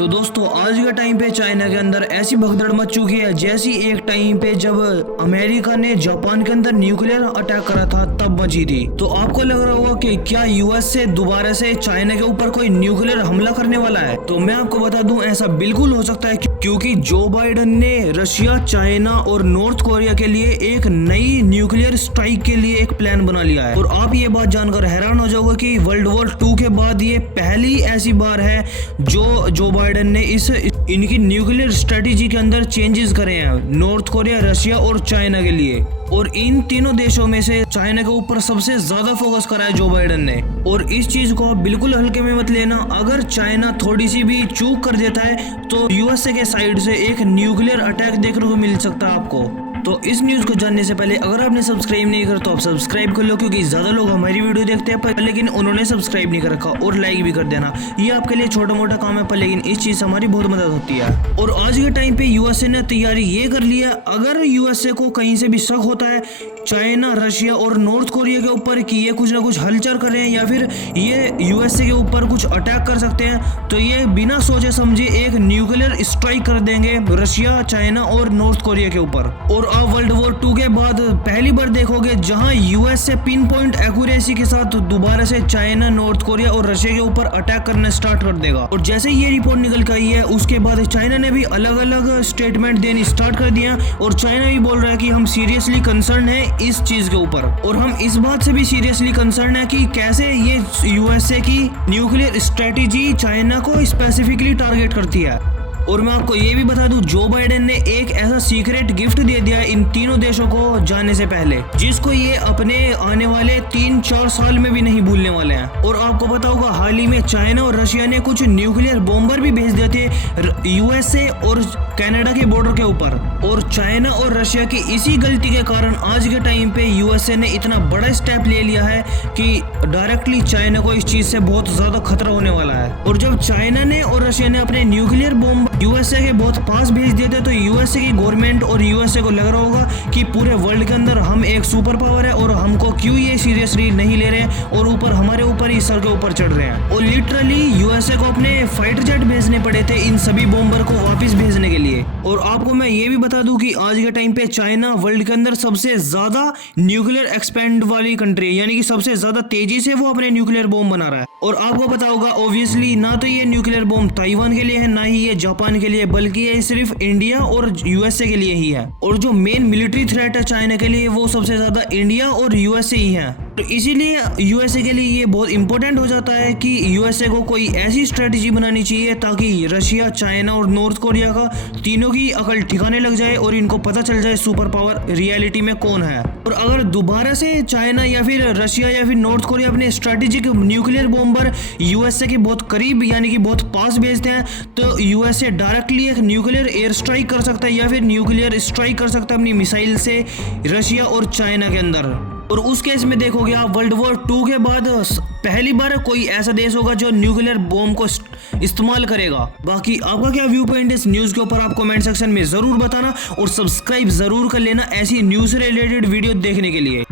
तो दोस्तों आज के टाइम पे चाइना के अंदर ऐसी भगदड़ मच चुकी है जैसी एक टाइम पे जब अमेरिका ने जापान के अंदर न्यूक्लियर अटैक करा था तब मची थी। तो आपको लग रहा होगा कि क्या यूएस से दोबारा से चाइना के ऊपर कोई न्यूक्लियर हमला करने वाला है। तो मैं आपको बता दूं ऐसा बिल्कुल हो सकता है क्योंकि जो बाइडेन ने रशिया, चाइना और नॉर्थ कोरिया के लिए एक नई न्यूक्लियर स्ट्राइक के लिए एक प्लान बना लिया है। और आप ये बात जानकर हैरान हो जाओगे कि वर्ल्ड वॉर 2 के बाद ये पहली ऐसी बार है जो बाइडेन ने इनकी न्यूक्लियर स्ट्रेटेजी के अंदर चेंजेस करे हैं नॉर्थ कोरिया, रशिया और चाइना के लिए। और इन तीनों देशों में से चाइना के ऊपर सबसे ज्यादा फोकस करा है जो बाइडेन ने। और इस चीज को बिल्कुल हल्के में मत लेना, अगर चाइना थोड़ी सी भी चूक कर देता है तो यूएसए के साइड से एक न्यूक्लियर अटैक देखने को मिल सकता है आपको। तो इस न्यूज को जानने से पहले अगर आपने सब्सक्राइब नहीं करा तो आप सब्सक्राइब कर लो, क्योंकि ज्यादा लोग हमारी वीडियो देखते हैं पर लेकिन उन्होंने सब्सक्राइब नहीं कर रखा। और लाइक भी कर देना, ये आपके लिए छोटा मोटा काम है पर लेकिन इस चीज से हमारी बहुत मदद होती है। और आज के टाइम पे यूएसए ने तैयारी ये कर ली है, अगर यूएसए को कहीं से भी शक होता है चाइना, रशिया और नॉर्थ कोरिया के ऊपर कि ये कुछ ना कुछ हलचल कर रहे हैं या फिर ये यूएसए के ऊपर कुछ अटैक कर सकते हैं, तो ये बिना सोचे समझे एक न्यूक्लियर स्ट्राइक कर देंगे रशिया, चाइना और नॉर्थ कोरिया के ऊपर। और आप वर्ल्ड वॉर 2 के बाद पहली बार देखोगे जहां यूएस से पिन पॉइंट एक्यूरेसी के साथ दोबारा से चाइना, नॉर्थ कोरिया और रशिया के ऊपर अटैक करना स्टार्ट कर देगा। और जैसे ये रिपोर्ट निकल कर आई है उसके बाद चाइना ने भी अलग अलग स्टेटमेंट देनी स्टार्ट कर दिया। और चाइना भी बोल रहा है कि हम सीरियसली कंसर्न है इस चीज के ऊपर। और हम इस बात से भी सीरियसली कंसर्न है कि कैसे ये यूएसए की न्यूक्लियर स्ट्रेटेजी चाइना को स्पेसिफिकली टारगेट करती है। और मैं आपको ये भी बता दूं जो बाइडेन ने एक ऐसा सीक्रेट गिफ्ट दे दिया इन तीनों देशों को जाने से पहले, जिसको ये अपने आने वाले 3-4 साल में भी नहीं भूलने वाले हैं। और आपको पता होगा हाल ही में चाइना और रशिया ने कुछ न्यूक्लियर बॉम्बर भी भेज दिए थे यूएसए और कनाडा के बॉर्डर के ऊपर। और चाइना और रशिया की इसी गलती के कारण आज के टाइम पे यूएसए ने इतना बड़ा स्टेप ले लिया है कि डायरेक्टली चाइना को इस चीज से बहुत ज्यादा खतरा होने वाला है। और जब चाइना ने और रशिया ने अपने न्यूक्लियर बॉम्ब यूएसए के बहुत पास भेज दिए थे तो यूएसए की गवर्नमेंट और यूएसए को लग रहा होगा कि पूरे वर्ल्ड के अंदर हम एक सुपर पावर है और हमको क्यों ये सीरियसली नहीं ले रहे हैं और ऊपर हमारे ऊपर ही सर के ऊपर चढ़ रहे हैं। और लिटरली यूएसए को अपने फाइटर जेट भेजने पड़े थे इन सभी बॉम्बर को वापस भेजने के लिए। और आपको मैं ये भी बता दूं कि आज के टाइम पे चाइना वर्ल्ड के अंदर सबसे ज्यादा न्यूक्लियर एक्सपेंड वाली कंट्री है, यानी कि सबसे ज्यादा तेजी से वो अपने न्यूक्लियर बॉम्ब बना रहा है। और आपको पता होगा ऑब्वियसली ना तो ये न्यूक्लियर बॉम्ब ताइवान के लिए है ना ही ये जापान के लिए, बल्कि ये सिर्फ इंडिया और यूएसए के लिए ही है। और जो मेन मिलिट्री थ्रेट है चाइना के लिए वो सबसे ज्यादा इंडिया और यूएसए ही है। तो इसीलिए यूएसए के लिए ये बहुत इंपॉर्टेंट हो जाता है कि यूएसए को कोई ऐसी स्ट्रेटेजी बनानी चाहिए ताकि रशिया, चाइना और नॉर्थ कोरिया का तीनों की अकल ठिकाने लग जाए और इनको पता चल जाए सुपर पावर रियलिटी में कौन है। और अगर दोबारा से चाइना या फिर रशिया या फिर नॉर्थ कोरिया अपने स्ट्रेटेजिक न्यूक्लियर बॉम्बर यूएसए के बहुत करीब यानी कि बहुत पास भेजते हैं तो यूएसए डायरेक्टली एक न्यूक्लियर एयर स्ट्राइक कर सकता है या फिर न्यूक्लियर स्ट्राइक कर सकता है अपनी मिसाइल से रशिया और चाइना के अंदर। और उस केस में देखोगे आप वर्ल्ड वॉर 2 के बाद पहली बार कोई ऐसा देश होगा जो न्यूक्लियर बॉम्ब को इस्तेमाल करेगा। बाकी आपका क्या व्यू पॉइंट इस न्यूज के ऊपर आप कमेंट सेक्शन में जरूर बताना और सब्सक्राइब जरूर कर लेना ऐसी न्यूज से रिलेटेड वीडियो देखने के लिए।